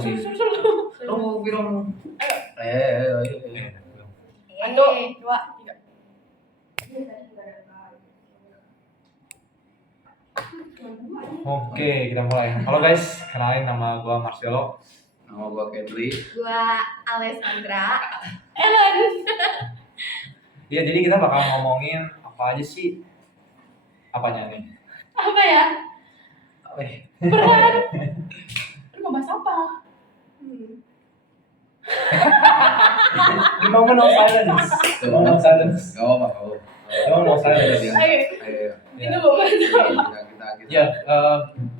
masih. Lu bilang Ayo. Satu, dua, tiga. Oke, kita mulai. Halo guys, kenalin nama gua Marcelo. nama gua Kedri. Gua Alessandra. Ellen. Iya, jadi kita bakal ngomongin apa aja sih? Apanya nih? Apa ya? Peran. Lu mau bahas apa? The moment of silence. The moment of silence. Gak apa-apa. The moment of silence. Ayo, Ya, kita mau bahas apa? Kita.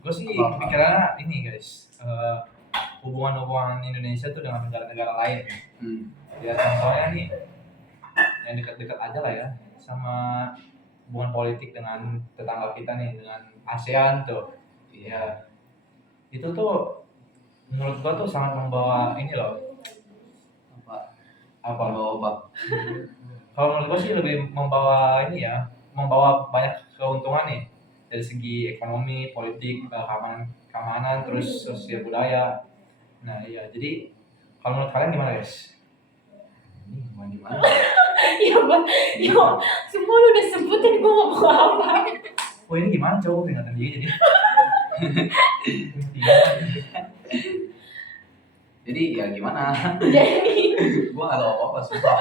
gue sih Apa-apa. pikirannya ini guys. Hubungan-hubungan Indonesia tuh dengan negara-negara lain. Ya contohnya nih, yang dekat-dekat aja lah ya, sama hubungan politik dengan tetangga kita nih, dengan ASEAN tuh. Ya, itu tuh menurut gua tuh sangat membawa ini loh. Apa? Kalau menurut gua sih lebih membawa ini ya, membawa banyak keuntungan nih dari segi ekonomi, politik, keamanan, terus sosial budaya. Nah iya, jadi kalau menurut kalian gimana guys? Gimana? Iya, Bang. Yo, semua lu udah sebutin, gua mau apa? Oh ini gimana coba peringatan dia jadi? Jadi ya gimana? Jadi, Gua gak tau apa-apa sumpah.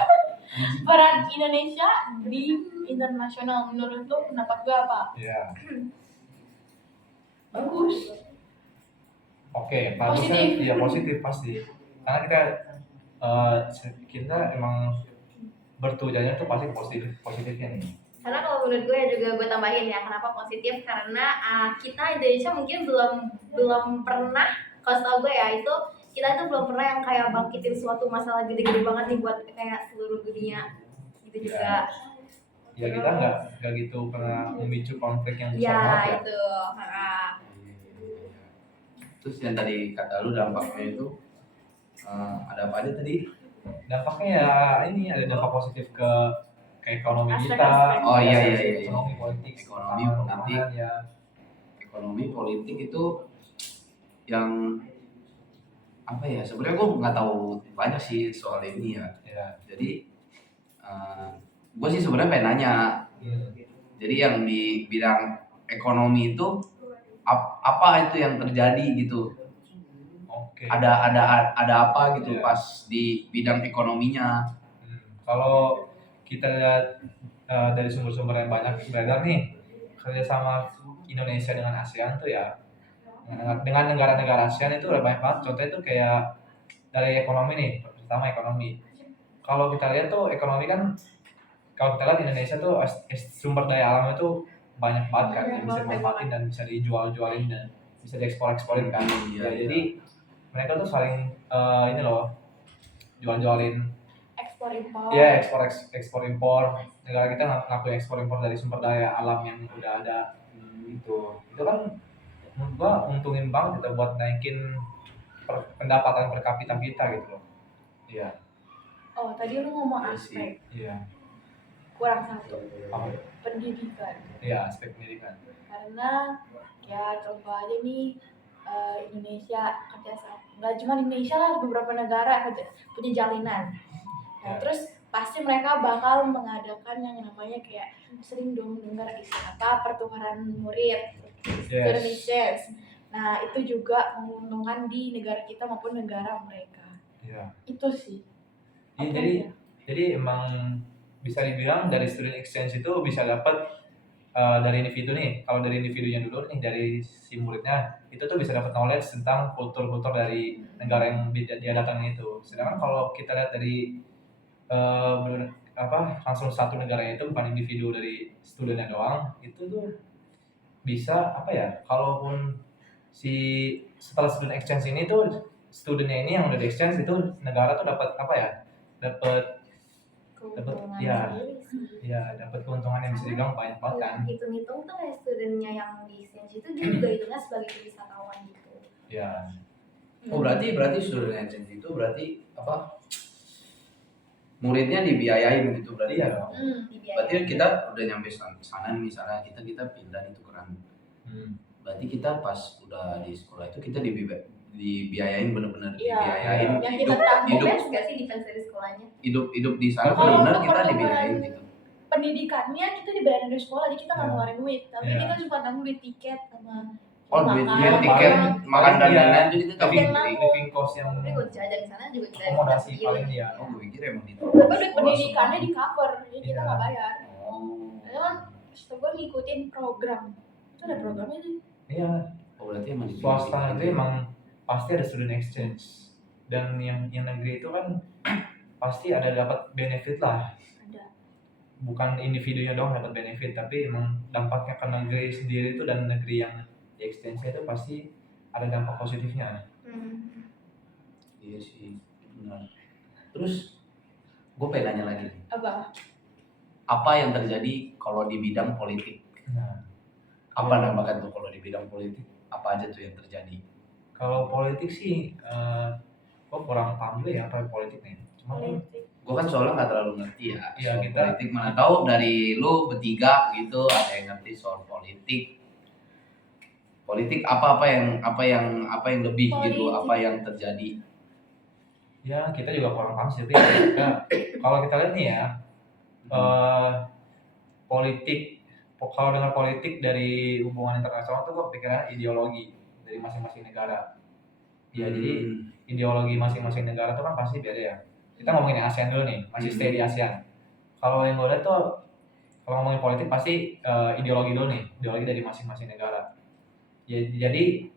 peran Indonesia di internasional menurut lu pendapat gua apa? Iya. Bagus. Oke, bagusnya Positif. iya positif pasti. Karena kita emang bertujuannya tuh pasti positifnya nih. Karena kalau menurut gue juga gue tambahin ya, kenapa positif? Karena kita Indonesia mungkin belum pernah, kalau setahu gue ya itu kita tuh belum pernah yang kayak bangkitin suatu masalah gede-gede banget nih buat kayak seluruh dunia gitu juga. Ya kita nggak gitu pernah memicu konflik yang besar Ya banget ya. itu. Terus yang tadi kata lu dampaknya itu ada apa aja tadi? Dampaknya ya ini ada dampak positif ke ekonomi kita. Aspek-aspek. Oh, iya. Ekonomi politik. Ekonomi, politik. Ya. Ekonomi politik itu yang apa ya? Sebenarnya gua nggak tahu banyak sih soal ini ya. Ya. Jadi gue sih sebenarnya pengen nanya. Jadi yang di bidang ekonomi itu apa itu yang terjadi gitu? Oke. Ada apa gitu Iya. pas di bidang ekonominya? Kalau kita lihat dari sumber-sumber yang banyak beredar nih, kerjasama Indonesia dengan ASEAN tuh ya, dengan negara-negara ASEAN itu udah banyak banget. Contohnya tuh kayak dari ekonomi nih, pertama ekonomi. Kalau kita lihat tuh ekonomi kan, kalau kita lihat Indonesia tuh sumber daya alamnya tuh banyak banget kan, yang bisa dimanfaatin dan bisa dijual-jualin dan bisa diekspor-eksporin kan. Iya. Jadi mereka tuh saling ini loh, jual-jualin. Ekspor impor. Iya, ekspor impor. Negara kita ngakuin ekspor impor dari sumber daya alam yang udah ada. Itu kan menurut gua untungin banget kita buat naikin pendapatan per kapita kita gitu loh. Iya. Oh, tadi lu ngomong Iya aspek. Iya. Kurang satu. Apa? Pendidikan. Iya, aspek pendidikan. Karena ya contoh aja nih Indonesia kerjasama, nggak cuma Indonesia lah, beberapa negara punya jalinan. Nah, Ya. terus pasti mereka bakal mengadakan yang namanya kayak sering dong dengar istilah apa pertukaran murid, student exchange. Nah, itu juga menguntungkan di negara kita maupun negara mereka. Iya. Itu sih. Iya, Apa jadi emang bisa dibilang dari student exchange itu bisa dapat dari individu nih. Kalau dari individunya dulu nih, dari si muridnya itu tuh bisa dapat knowledge tentang kultur dari negara yang dia datangin itu. Sedangkan kalau kita lihat dari langsung satu negara itu bukan individu dari studentnya doang, itu tuh bisa apa ya? Kalaupun setelah student exchange ini tuh studentnya ini yang udah di exchange itu negara tuh dapat apa ya? Dapat Keuntungan ya. sendiri sih. Ya, dapat keuntungan yang bisa dibilang banyak banget kan. Hitung-hitung tuh kayak studentnya yang di exchange itu dia juga hitungnya sebagai wisatawan gitu. Ya. Oh berarti student exchange itu berarti apa? Muridnya dibiayain gitu berarti Iya. ya? Dibiayain. Berarti kita udah nyampe sana nih, misalnya kita pindah itu tukeran. Berarti kita pas udah di sekolah itu kita dibiayain bener-bener Iya. dibiayain Yang hidup kita tanggung hidup Defense gak sih defense dari sekolahnya? hidup di sana Kalau benar-benar untuk kita pertukaran dibiayain gitu. pendidikannya kita dibayarin dari sekolah, jadi kita nggak Iya. ngeluarin duit, tapi Iya. kita cuma tanggung duit tiket sama Oh, makan, duit tiket, makan dan Iya. lain-lain itu kita living, tanggung sendiri. living cost yang Tapi gue jajan di sana juga kita akomodasi sendiri. paling dia. Oh, gue pikir emang gitu. tapi duit pendidikannya di cover, jadi kita Iya. nggak bayar. Oh. Karena kan setahu gue ngikutin program, itu ada programnya sih. Iya, Oh, berarti emang swasta itu emang pasti ada student exchange, dan yang negeri itu kan pasti ada dapat benefit lah, Ada. bukan individunya doang dapat benefit, tapi emang dampaknya ke negeri sendiri itu, dan negeri yang di exchange itu pasti ada dampak positifnya. Iya sih, benar. Terus gue pengen nanya lagi nih. Apa yang terjadi kalau di bidang politik? Nah, Apa dampaknya tuh kalau di bidang politik? Apa aja tuh yang terjadi? kalau politik sih, gue kurang paham juga ya apa politik nih. Cuma Politik. Gue kan soalnya nggak terlalu ngerti ya. Iya, soal kita- politik, mana tahu dari lu bertiga gitu ada yang ngerti soal politik. Politik apa yang lebih gitu, Politik. apa yang terjadi? ya kita juga kurang paham sih, tapi ya, kalau kita lihat nih ya, politik, kalau dengar politik dari hubungan internasional tuh gue pikirnya ideologi dari masing-masing negara. Ya jadi ideologi masing-masing negara tuh kan pasti beda ya. Kita ngomongin ASEAN dulu nih, masih stay di ASEAN. Kalau yang gue lihat tuh, kalau ngomongin politik pasti ideologi dulu nih, ideologi dari masing-masing negara. Ya, jadi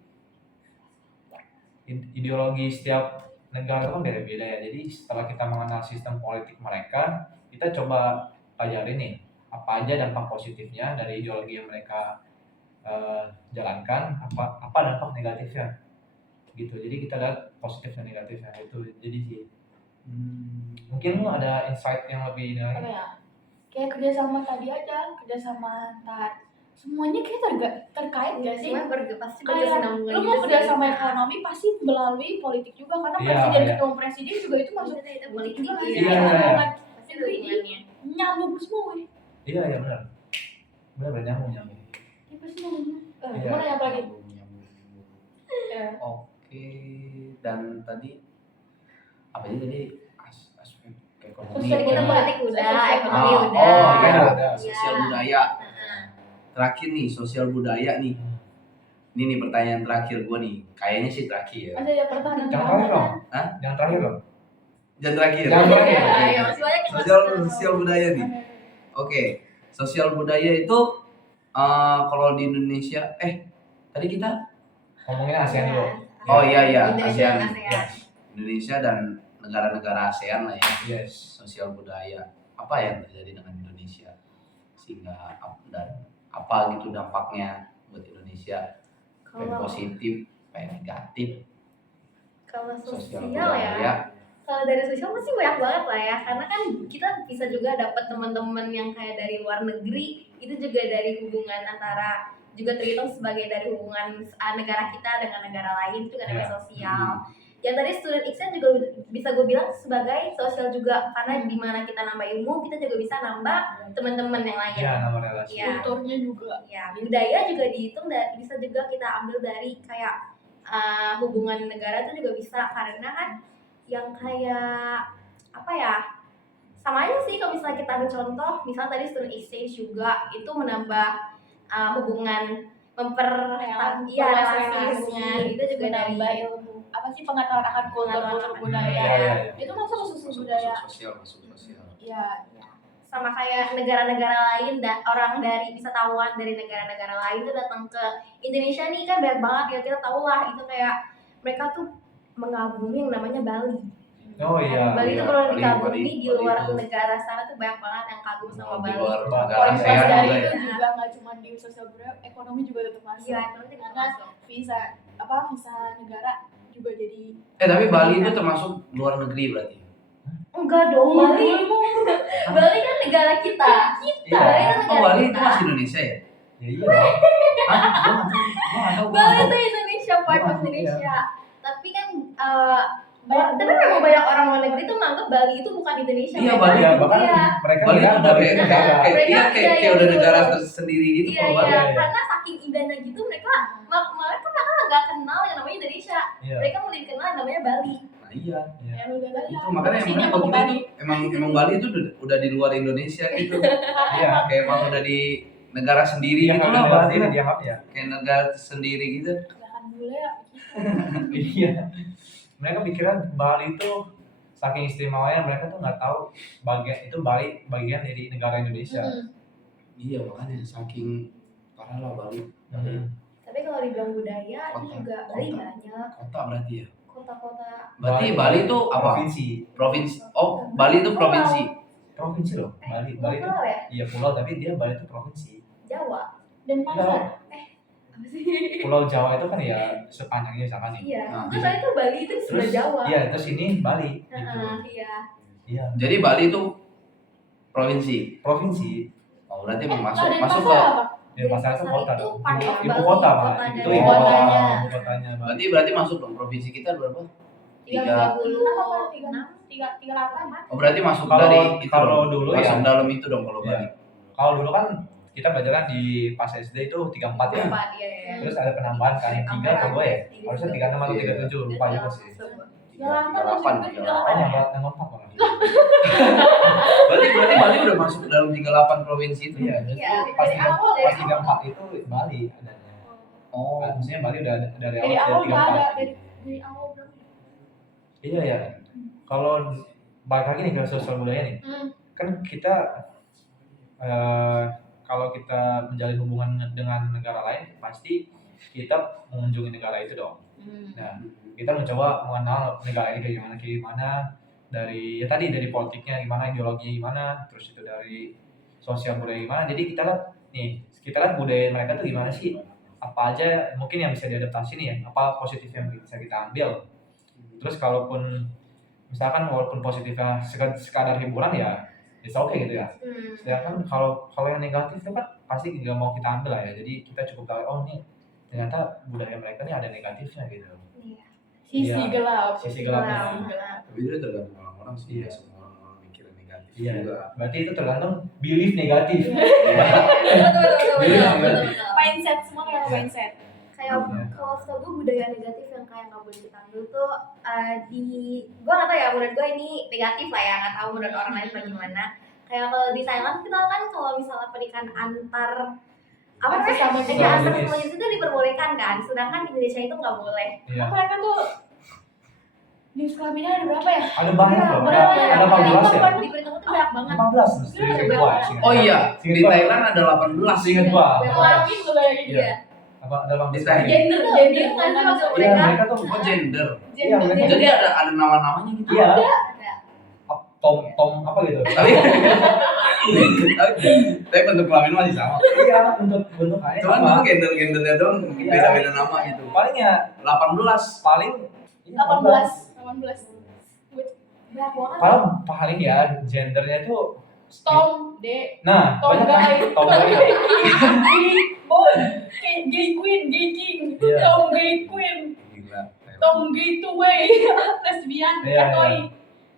ideologi setiap negara itu kan beda-beda ya. Jadi setelah kita mengenal sistem politik mereka, kita coba pelajarin nih apa aja dampak positifnya dari ideologi yang mereka jalankan, apa dampak negatifnya gitu. Jadi kita lihat positif dan negatifnya itu. Jadi sih mungkin lu ada insight yang lebih ini Apa lagi. ya? Kayak kerjasama tadi aja, kerjasama antar semuanya kayak terkait gak sih? Semua pasti Kayak berkesinambungan lu gitu mau sih. kerja sama ekonomi pasti melalui politik juga, karena Iya, presiden iya. ketemu presiden juga itu masuk Itu politik politik juga kan? iya. Iya, iya. Kan? Pasti ada hubungannya. Nyambung semua ya. Iya benar nyambung. Ya pasti nyambung. Iya. Gimana ya lagi? Nyambung. Ya. Oke, dan tadi apa aja tadi aspek ekonomi? Terus tadi kita Politik udah, Sosial ekonomi budaya. udah. Oh, iya. Ada. Sosial Iya. budaya. Heeh. Terakhir nih, sosial budaya nih. Ini nih pertanyaan terakhir gue nih. Kayaknya sih terakhir. Ada ya pertahanan Yang terakhir dong. Hah? Yang terakhir dong. Jangan terakhir. Yang terakhir. Iya, Oke. iya, masih banyak yang Sosial budaya nih. Oke, sosial budaya itu kalau di Indonesia, tadi kita Ngomongin ASEAN dulu. Oh iya Indonesia ASEAN. dan ASEAN. Indonesia dan negara-negara ASEAN lah ya. Yes. Sosial budaya apa yang terjadi dengan Indonesia sehingga dan apa gitu dampaknya buat Indonesia, baik Kalau positif baik negatif kalau sosial sosial ya. budaya. Kalau dari sosial pasti banyak banget lah ya, karena kan kita bisa juga dapat teman-teman yang kayak dari luar negeri, itu juga dari hubungan antara, juga terhitung sebagai dari hubungan negara kita dengan negara lain, itu kan namanya Iya. sosial. Yang tadi student exchange juga bisa gue bilang sebagai sosial juga, karena di mana kita nambah ilmu, kita juga bisa nambah teman-teman yang lain. Iya, nama relasi. Iya. Kulturnya juga. Ya, budaya juga dihitung dan bisa juga kita ambil dari kayak hubungan negara itu juga bisa, karena kan yang kayak apa ya, sama aja sih kalau misalnya kita ambil contoh, misalnya tadi student exchange juga itu menambah hubungan, relasinya itu juga dari menambah ilmu. Apa sih pengetahuan akan kultur budaya? Iya. Itu masuk sosial budaya. Masuk sosial. Iya. sama kayak negara-negara lain, orang dari wisatawan dari negara-negara lain tuh datang ke Indonesia nih kan banyak banget ya, kita tahu lah itu kayak mereka tuh mengagumi yang namanya Bali. Oh iya. Bali itu iya, kalau Bali dikagumi di luar itu. negara sana tuh banyak banget yang kagum sama Di Bali. luar negara Pas ASEAN dari juga itu ya. juga nggak cuma di sosial budaya, ekonomi juga tetap masuk. Iya, itu juga Karena masuk. visa negara juga jadi. Tapi Bali itu termasuk luar negeri berarti. Enggak dong, Bali. Bali kan negara kita. Iya. Bali kan Oh negara Bali itu kita. masih Indonesia ya? Ya iya. Hah? Gua nggak tahu. Bali itu Indonesia, part Gua of nggak tahu, Indonesia. Tapi kan Tapi memang banyak orang luar negeri tuh nganggap Bali itu bukan Indonesia. Iya, mereka- Bali Iya, bahkan Iya. mereka Bali bilang itu udah Bali kayak itu kayak negara. kayak iya, Mereka kayak yang udah negara betul. tersendiri gitu Iya, kalau Bali. iya, Iya. karena saking indahnya gitu mereka nggak kenal yang namanya Indonesia. Iya. Mereka mau dikenal yang namanya Bali. Nah, iya. Iya. Ya udah lah. Itu makanya Sini makanya aku kalau ke kita Bali. tuh emang Bali itu udah di luar Indonesia gitu. Iya. Kayak emang udah di negara sendiri Iya, gitu kalau lah negara Bali. sendiri lah. dianggapnya. Kayak negara sendiri gitu. Silakan dulu ya. Iya. Mereka pikiran Bali itu saking istimewanya mereka tuh nggak tahu bagian itu Bali bagian dari negara Indonesia. Iya makanya saking parah lah Bali. Hmm. Tapi kalau dibilang budaya itu Kota. juga Bali Kota. banyak Kota berarti ya. kota-kota. Berarti Bali itu apa? Provinsi. Provinsi. Oh, Bali itu provinsi. Provinsi loh. Bali itu Pulau ya? iya pulau tapi dia Bali itu provinsi. Jawa. Dan pasar. Apa sih? Pulau Jawa itu kan ya sepanjangnya misalkan nih. Iya. Nah, Terus saya itu Bali itu di sebelah Jawa. Iya, terus ini Bali gitu. Iya. Iya, Jadi Bali itu provinsi. provinsi. Oh, berarti emang Nah, masuk dan masuk pasar ke apa? Ya pasar itu kota. Itu dong. part of Ibu Bali, kota, Pak. kota Itu dari ibu kotanya. ibu kotanya Bali. berarti masuk dong provinsi kita berapa? 36. Oh, berarti masuk Kalau- dari itu kalau dong. dulu masuk ya. dalam itu dong kalau Iya. Bali. Kalau dulu kan kita belajar di pas SD itu 34 ya. Empat, iya. Terus ada penambahan kan 3 atau 2 ya? Harusnya 36 atau 37 lupa juga sih. Jalan 38, masuk Oh, 38. yang 4 malah. Berarti Bali udah masuk dalam 38 provinsi itu. Iya, Iya. pas Dari awal, pas 34 itu Bali adanya. Oh. Maksudnya Bali udah dari Dari awal awal nggak ada. 34. Dari awal berapa? Iya ya. Kalau balik lagi nih ke sosial budaya nih, kan kita kalau kita menjalin hubungan dengan negara lain pasti kita mengunjungi negara itu dong. Nah, kita mencoba mengenal negara ini kayak gimana dari ya tadi dari politiknya gimana, ideologinya gimana, terus itu dari sosial budaya gimana. Jadi kita lihat budaya mereka tuh gimana sih, apa aja mungkin yang bisa diadaptasi nih ya, apa positif yang bisa kita ambil. Terus kalaupun misalkan walaupun positifnya sekadar hiburan ya it's okay gitu ya. Sedangkan kalau yang negatif itu kan pasti nggak mau kita ambil lah ya. Jadi kita cukup tahu oh nih ternyata budaya mereka nih ada negatifnya gitu. Sisi Iya. gelap. Sisi gelapnya. Sisi gelap. Tapi itu tergantung orang-orang sih. Iya. Semua orang mikirin negatif Iya. juga. Berarti itu tergantung belief negatif. Betul. Mindset semua kayak mindset. Kayak Iya. kalau setahu gue budaya negatif yang kayak nggak boleh kita ambil tuh gue nggak tahu ya, menurut gue ini negatif lah ya, nggak tahu menurut orang lain bagaimana. Kayak kalau di Thailand kita kan kalau misalnya pernikahan antar apa Sesama namanya, jenis. antar sesama jenis itu diperbolehkan kan, sedangkan di Indonesia itu nggak boleh. Iya. Mereka tuh jenis kelaminnya ada berapa ya? Ada banyak loh. Berapa ya? Ada 14 ya? Di berita itu banyak banget. 18 seingat gua. seingat Oh gua. iya, Seingat di gua. Thailand ada 18. Seingat gua. Kelamin tuh kayak gitu. Iya. Apa ada 18 Di Thailand. Gender tuh Gender gender kan sih maksud Iya, mereka. mereka tuh Oh gender. Iya, mereka- Jadi ada nama-namanya gitu. iya. Ada. Tom apa gitu. Tapi tapi bentuk kelamin masih sama. Iya, bentuk aja Cuman sama. dulu gender-gendernya doang Iya. beda-beda nama gitu. Paling ya 18. paling 18. Banyak banget. paling ya gendernya itu Tom, D, nah Tom banyak Guy, Tom Guy. Boy, Gay Queen, Gay King, Iya. Tom Gay Queen, Gila. Tom Gay Two Way, lesbian, Iya, Katoy, iya.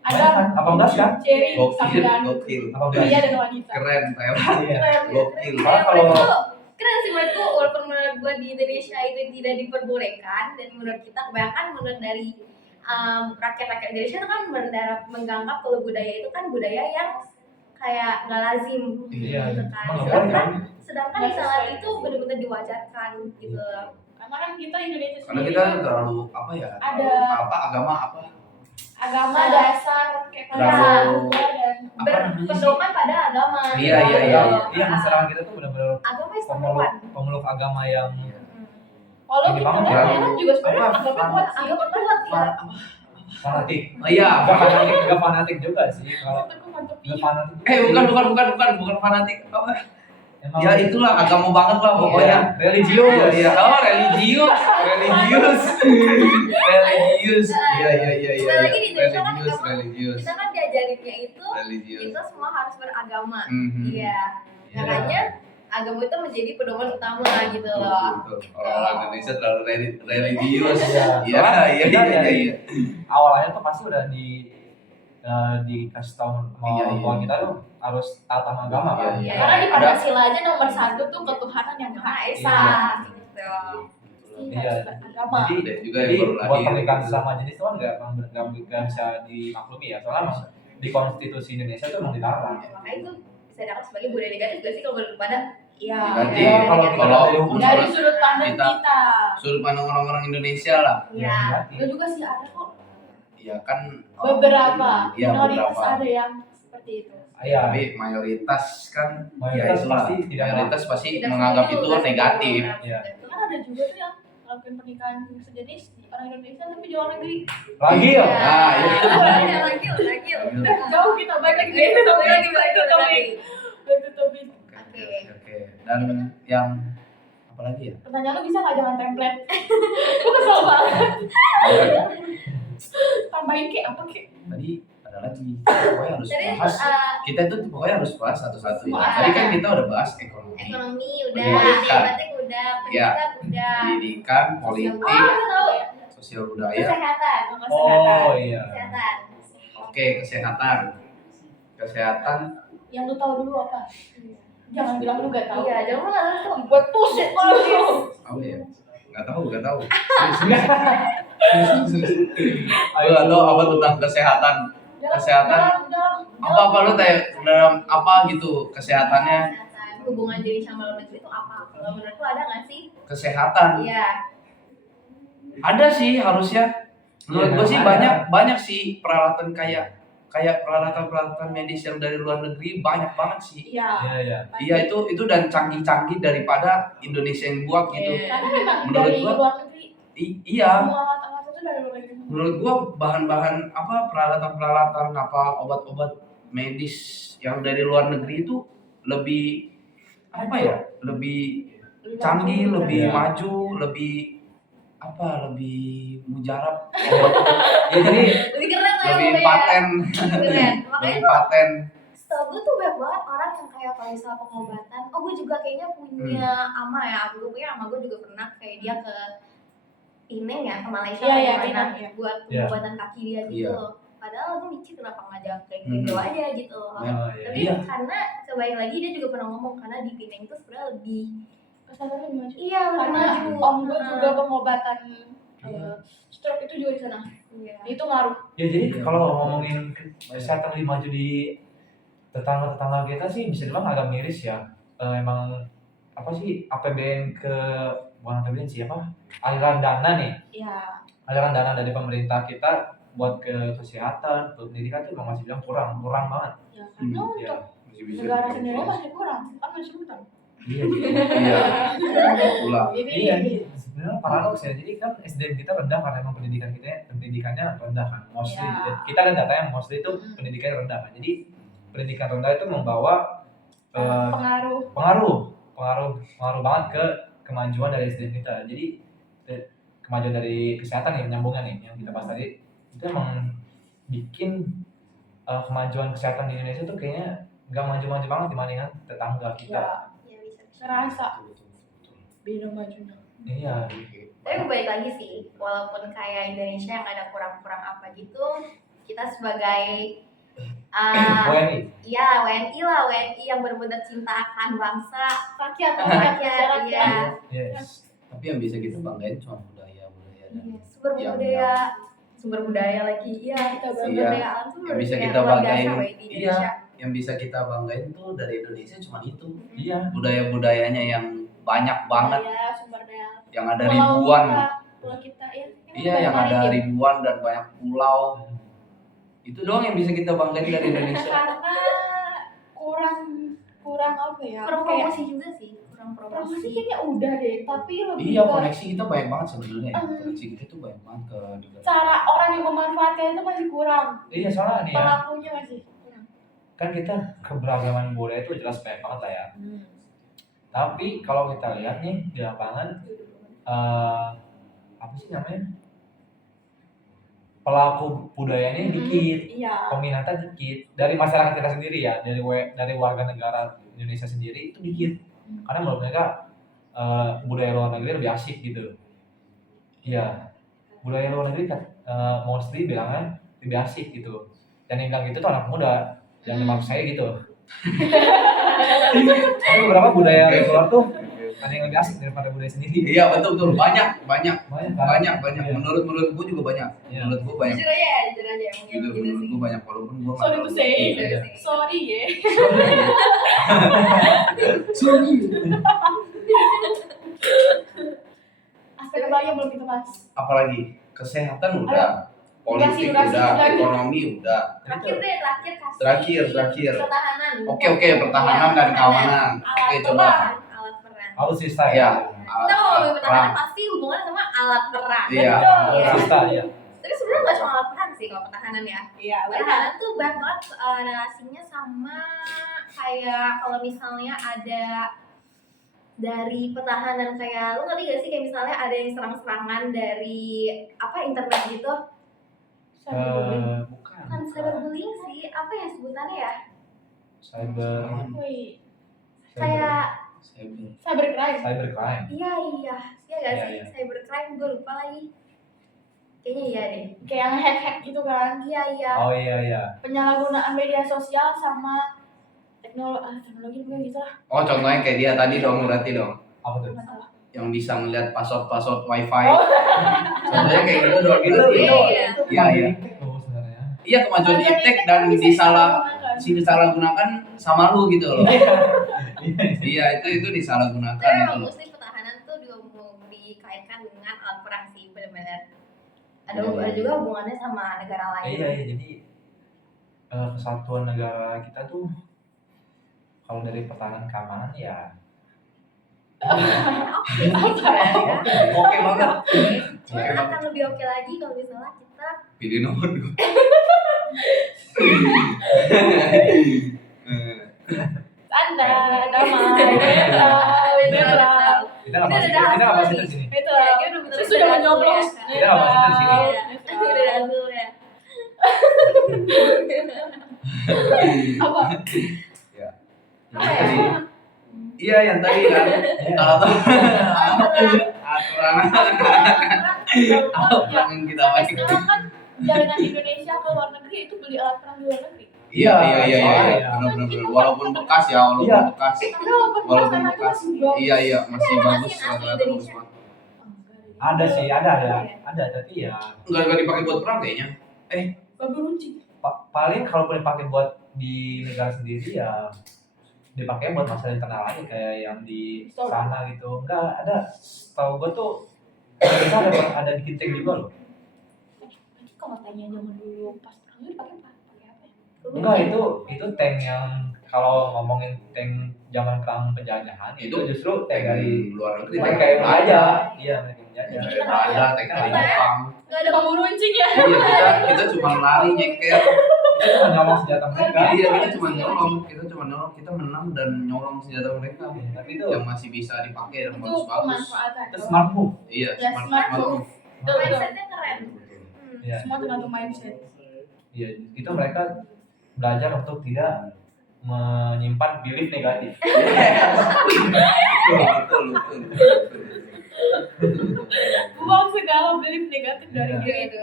ada 18 kan? Cherry, Gokil, Samdan, gokil. 18. pria dan wanita. Keren, Thailand. Iya. Gokil. Karena kalau Keren sih menurutku, walaupun menurut gue di Indonesia itu tidak diperbolehkan, dan menurut kita kebanyakan menurut dari rakyat-rakyat Indonesia itu kan menganggap kalau budaya itu kan budaya yang kayak nggak lazim Iya, gitu kan. emang nggak Sedangkan, boleh kan? sedangkan di sana itu benar-benar diwajarkan gitu. Karena kan kita Indonesia Karena sendiri kita kan terlalu apa ya? Ada- apa agama apa? agama dasar kayak Terlalu- pada dan Apa namanya sih? Berpedoman pada agama. Iya, iya, gitu. iya, Iya, masyarakat kita tuh benar-benar Agama is number pemeluk one. pemeluk agama yang walau Ini kita banget kan ya. Thailand juga sebenarnya Apa? agama kuat sih. Agama kuat ya. Apa? fanatik. Oh iya. Enggak fanatik juga sih kalau Teguh mantep enggak iya. fanatik. Bukan fanatik. Apa? Emang Ya itulah agama banget lah pokoknya. iya, religius. Iya, oh religius. Iya. Sekali lagi di Indonesia kan Religius. kita kan diajarinnya itu Religius. kita semua harus beragama. Mhm. Iya. Iya. Makanya agama itu menjadi pedoman utama gitu loh. Betul. Orang-orang Indonesia terlalu religius. Iya. Iya, iya, Kita iya, dari iya. awalnya tuh pasti udah dikasih tahu sama Iya, orang tua iya. kita tuh harus taat sama agama kan. Iya, Ya, karena di Ada- Pancasila aja nomor 1 tuh ketuhanan yang Maha Maha Esa. gitu. Iya. Harus beragama. Jadi, Ada juga jadi yang baru buat lahir. pernikahan sesama jenis itu kan nggak bisa dimaklumi ya, soalnya emang di konstitusi Indonesia itu emang dilarang. Makanya itu bisa dianggap sebagai budaya negatif gak sih kalau menurut pada? Iya. Berarti Iya. kalau kita kalau dari hukum Dari sudut pandang Kita- kita. sudut pandang orang-orang Indonesia lah. Iya. Itu juga sih ada kok Ya kan beberapa Iya, minoritas beberapa. ada yang seperti itu. Iya. Tapi mayoritas kan Mayoritas itulah. pasti tidak mayoritas pasti Tidak menganggap setuju, itu nggak setuju. negatif. Iya. Kan ada juga tuh yang melakukan pernikahan sejenis di orang Indonesia tapi di luar negeri. Lagi ya. Ah, iya. Lagi. Jauh kita balik lagi ke topik lagi back to topic. Oke. Dan yang apa lagi ya? Pertanyaan lu bisa nggak jangan template? Gue kesel banget. Tambahin kayak apa kayak? Tadi ada lagi. Pokoknya harus Jadi bahas. Kita itu pokoknya harus bahas satu-satu ya. Semua Tadi ada. kan kita udah bahas ekonomi, ekonomi udah, Pendidikan. politik udah, Iya. pendidikan udah, pendidikan, politik, tahu sosial budaya. kesehatan, Oh iya. kesehatan. Oke, kesehatan. Kesehatan Yang lu tahu dulu apa? Jangan bilang lu gak tahu. Iya, jangan nggak tahu. Buat pusing kalau lu. apa ya? Nggak tahu. Lu nggak tahu apa tentang kesehatan? Kesehatan. Apa lu tanya dalam apa gitu kesehatannya? Kesehatan. Hubungan diri sama luar negeri itu apa? Kalau menurut lu ada nggak sih? Kesehatan. Iya. Ada sih harusnya. Menurut Iya, gue sih ada. banyak sih peralatan kayak peralatan medis yang dari luar negeri banyak banget sih. Iya. Iya iya. Iya itu dan canggih-canggih daripada Indonesia yang buat gitu. Iya. Karena memang Menurut dari gua- luar negeri. Iya. Semua alat-alat itu dari luar negeri. Menurut gua bahan-bahan apa peralatan obat-obat medis yang dari luar negeri itu lebih apa ya? Lebih canggih, maju. lebih Iya. maju, lebih mujarab, Ya jadi Lebih keren lah ya lebih pokoknya. paten, Keren. Makanya lebih tuh paten. setahu gue tuh banyak banget orang yang kayak kalau misalnya pengobatan, oh gue juga kayaknya punya ama ya, gue punya ama gue juga pernah kayak dia ke Pineng ya, ke Malaysia Iya, atau iya, kemana, Pineng, iya. buat Iya. pengobatan kaki dia gitu. Iya. Padahal gue mikir kenapa ngajak kayak gitu aja gitu. oh, iya. Tapi Iya. karena kembali lagi dia juga pernah ngomong karena di Pineng itu sebenarnya lebih Kesehatannya lebih maju. iya Karena maju. om gue juga Heeh. pengobatan Iya. stroke itu juga di sana. Iya. Itu ngaruh. Ya jadi kalau ngomongin kesehatan lebih maju di tetangga-tetangga kita sih bisa dibilang agak miris ya. Emang apa sih bukan APBN sih apa? Aliran dana nih. Iya. Aliran dana dari pemerintah kita buat ke kesehatan, ke pendidikan tuh emang masih bilang kurang banget. Ya, karena Iya. untuk Masih bisa negara dibilang sendiri kurang. masih kurang. Kan masih utang. Iya. Iya. Itulah. Jadi Iya, sebenarnya paradoks ya. Jadi kan SDM kita rendah karena emang pendidikannya rendah kan. Mostly Iya. kita ada data yang mostly itu pendidikannya rendah kan. Jadi pendidikan rendah itu membawa pengaruh. pengaruh banget ke kemajuan dari SDM kita. Jadi kemajuan dari kesehatan yang nyambungnya nih yang kita bahas tadi itu emang bikin kemajuan kesehatan di Indonesia tuh kayaknya nggak maju-maju banget dibandingkan tetangga kita. Ya, Iya bisa. serasa beda majunya. Iya. Tapi balik lagi sih, walaupun kayak Indonesia yang ada kurang-kurang apa gitu, kita sebagai WNI. iya WNI lah, WNI yang benar-benar cinta akan bangsa, Rakyat, rakyat, iya. Yes. Tapi yang bisa kita banggain cuma budaya dan Iya, sumber Yang- budaya, sumber budaya lagi, iya kita Iya, budaya alam tuh yang bisa kayak kita luar biasa banggain. woy, di Indonesia. yang bisa kita banggain tuh dari Indonesia cuma itu. Iya. Budaya-budayanya yang banyak banget, Ya, sumber daya. yang ada Pulau ribuan. Pulau kita ya. Iya, yang ada ribuan dan banyak pulau. Itu doang yang bisa kita banggain dari Indonesia. Karena kurang apa ya? Kurang kayak promosi juga sih, kurang promosi promosi. kayaknya udah deh, tapi lebih Iya, ke koneksi kita banyak banget sebenarnya. Hmm. Koneksi kita tuh banyak banget ke negara. cara orang yang memanfaatkan itu masih kurang. Iya, soalnya nih ya, Pelakunya masih kurang. kan kita keberagaman budaya itu jelas banyak banget lah ya. Tapi kalau kita lihat nih di lapangan apa sih namanya? Pelaku budayanya dikit, Iya. peminatnya dikit. Dari masyarakat kita sendiri ya, dari warga negara Indonesia sendiri itu dikit. Karena menurut mereka budaya luar negeri lebih asik gitu. Iya, budaya luar negeri kan mostly bilangnya lebih asik gitu. Dan yang bilang gitu tuh anak muda yang nyebab saya gitu. Tapi beberapa budaya luar tuh ada yang lebih asik daripada budaya sendiri. Iya betul banyak Banyak kan? banyak. Iya. Menurut gua juga banyak. Iya. Menurut gua banyak. Jujur aja emang Gitu, gitu menurut sih. gua banyak walaupun gua Sorry to say. Iya. Sorry ya. Aspek apa lagi yang belum kita bahas? Apalagi kesehatan udah, politik Durasi udah, lagi. ekonomi udah. Terakhir kasih Terakhir. pertahanan. Oke, pertahanan dan keamanan. Oke, coba. Alat perang. Alutsista Iya. Kita kalau ngomongin pertahanan pasti hubungannya sama alat perang. Iya. Iya. Alutsista ya. Tapi sebenarnya nggak cuma alat perang sih kalau pertahanan ya. Iya, Pertahanan tuh banyak banget relasinya sama kayak kalau misalnya ada dari pertahanan kayak lu ngerti gak sih kayak misalnya ada yang serang-serangan dari internet gitu. Bukan. Bukan cyberbullying sih, apa ya sebutannya ya? Cyber Wih, Kayak cybercrime. cybercrime. iya gak Iya, sih? iya. Cybercrime gue lupa lagi. Kayaknya iya deh. Kayak yang hack gitu kan. Iya. Oh iya. Penyalahgunaan media sosial sama teknologi juga gitu lah. Oh, contohnya kayak dia tadi dong, berarti dong. Apa tuh? Masalah. Yang bisa ngeliat password wifi. Oh. Contohnya kayak gitu dong. Itu berarti. Iya. Iya. Oh, sebenarnya. Iya, kemajuan iptek dan disalahgunakan sama lu gitu loh. Iya, itu disalahgunakan Tapi itu emang loh. mostly pertahanan tuh juga mau dikaitkan dengan alat perang sih benar-benar. Iya. Ada juga hubungannya sama negara lain. Iya, jadi kesatuan negara kita tuh kalau dari pertahanan keamanan ya Oke, sebenarnya. Oke banget. Cuman akan lebih oke lagi kalau misalnya kita Pilih nomor 2. Anda, damai, netral. kita nggak bahas itu di sini. Itu Ya, kita udah bener-bener saya sudah udah menyoblos. hasil ya. Kita nggak bahas itu di sini. udah ada hasilnya. Apa? Ya. Apa ya? Iya, yang tadi kan. Aturan yang kita Sampai pakai. sekarang kan jalinan Indonesia ke luar negeri itu beli alat perang di luar negeri. Iya. Soalnya. Benar-benar. Walaupun bekas ya, Iya. bekas. Karena walaupun Walaupun pasangan itu bekas. masih bagus. Iya, masih bagus. Masih asli Rata-rata Indonesia. bagus banget. Ada sih, ada tapi ya Enggak dipakai buat perang kayaknya. Babi runcing. paling kalaupun dipakai buat di negara sendiri ya dipakai buat masalah internal aja kayak yang di sana gitu. Enggak ada, tahu gue tuh kita ada bikin tank juga loh. Tapi kalau tanya zaman dulu pas perang itu pakai apa ya? Enggak, itu tank yang kalau ngomongin tank zaman perang penjajahan itu justru tank dari luar negeri. mereka yang menjajah. Iya, mereka yang menjajah. Dari Belanda, tank dari Jepang. Gak ada Babi runcing ya. Iya, kita cuma lari nyeker. Kita cuma nyolong senjata mereka. Iya, kita cuma nyolong, kita menang dan nyolong senjata mereka. Tapi itu Yang masih bisa dipakai dan Itu bagus-bagus. pemanfaatan. itu smart move. Iya, Ya, smart move. Betul, betul. mindsetnya keren. Iya. Semua tergantung mindset. Iya, itu mereka belajar untuk tidak menyimpan belief negatif. Betul. Buang segala belief negatif dari Iya. diri. Gitu.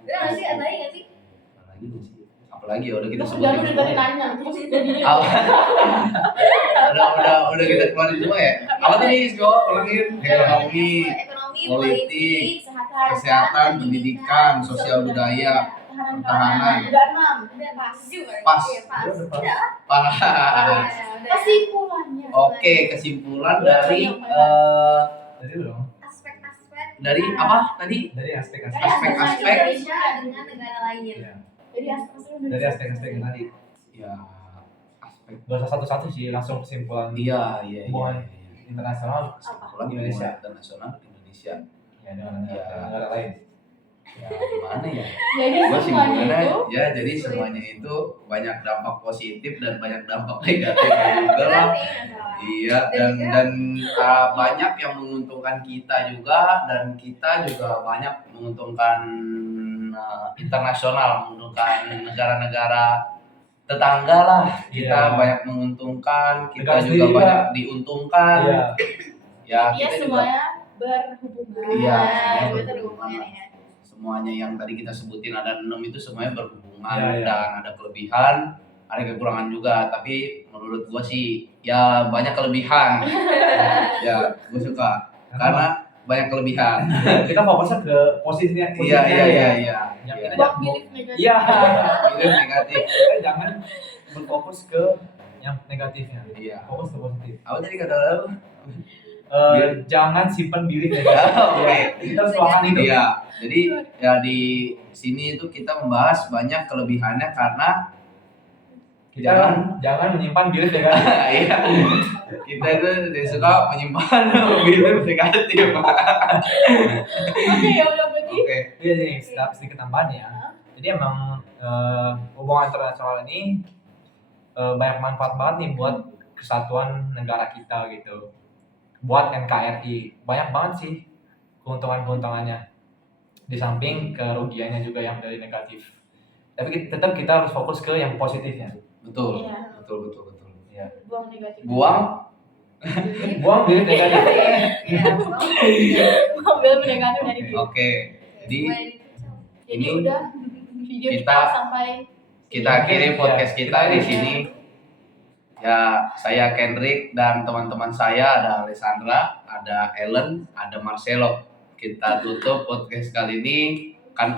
Udah nggak sih? Ada lagi nggak sih? Apalagi ya udah kita Terus udah lu sebutin dari semua. nanya, terus jadinya Udah kita keluarin semua ya. Apa tadi Sko? Ulangin. Ekonomi, Ekonomi, politik, kesehatan, pendidikan, sosial budaya, pertahanan. Udah 6. Udah pas juga. Pas. Iya, pas. Udah pas. Udah. Pas. Udah. Kesimpulannya. Oke, kesimpulan dari Jadi dong, Aspek-aspek dari apa tadi? dari aspek-aspek. Aspek-aspek. Indonesia dengan negara lain. Iya. Jadi aspek-aspek Dari aspek-aspek yang tadi. Ya, aspek. Gak usah satu-satu sih, langsung kesimpulan Iya. hubungan internasional Kesimpulan Indonesia. hubungan internasional Indonesia. ya dengan Iya. negara lain. Ya, gimana ya? Jadi Gua semuanya simpulnya itu ya, jadi semuanya itu banyak dampak positif dan banyak dampak negatif juga lah. Benar sih, nggak salah. Iya, dan banyak yang menguntungkan kita juga, dan kita juga banyak menguntungkan internasional, menguntungkan negara-negara tetangga lah, kita Iya. banyak menguntungkan, kita Negara juga sendiri banyak juga. diuntungkan. Iya. Ya, Iya, kita juga semuanya berhubungan. Iya, Nah, semuanya itu berhubungan berhubungan lah. ya. Semuanya yang tadi kita sebutin ada 6 itu semuanya berhubungan Iya, iya. dan ada kelebihan, ada kekurangan juga. Tapi menurut gua sih ya banyak kelebihan. Ya, gua suka karena banyak kelebihan. Kita fokusnya ke posisinya. Iya, iya, iya, iya. Yang Iya. kita Buang belief negatif. Iya. Itu negatif. Kita jangan berfokus ke yang negatifnya. Iya. Fokus ke positif. Apa tadi kata lo? Jangan simpan bibit negatif. Oh, oke. Kita harus lakukan itu. Iya. Jadi ya di sini itu kita membahas banyak kelebihannya karena Jangan menyimpan bibit negatif. iya. Kita itu suka menyimpan bibit negatif. Oke, ya udah berarti. Oke. Iya nih, sedikit tambahan ya. Jadi emang hubungan internasional ini banyak manfaat banget nih buat kesatuan negara kita gitu. Buat NKRI banyak banget sih keuntungannya. Di samping kerugiannya juga yang dari negatif. Tapi tetap kita harus fokus ke yang positifnya. Betul. Iya. Betul. Iya. Buang negatif. Buang Buang bibit negatif. Iya. Buang belief negatif dari diri. Oke. Jadi Jadi ini udah video kita kita- sampai kita akhiri podcast kita di sini. Ya, saya Kendrick dan teman-teman saya ada Alessandra, ada Ellen, ada Marcelo. Kita tutup podcast kali ini kan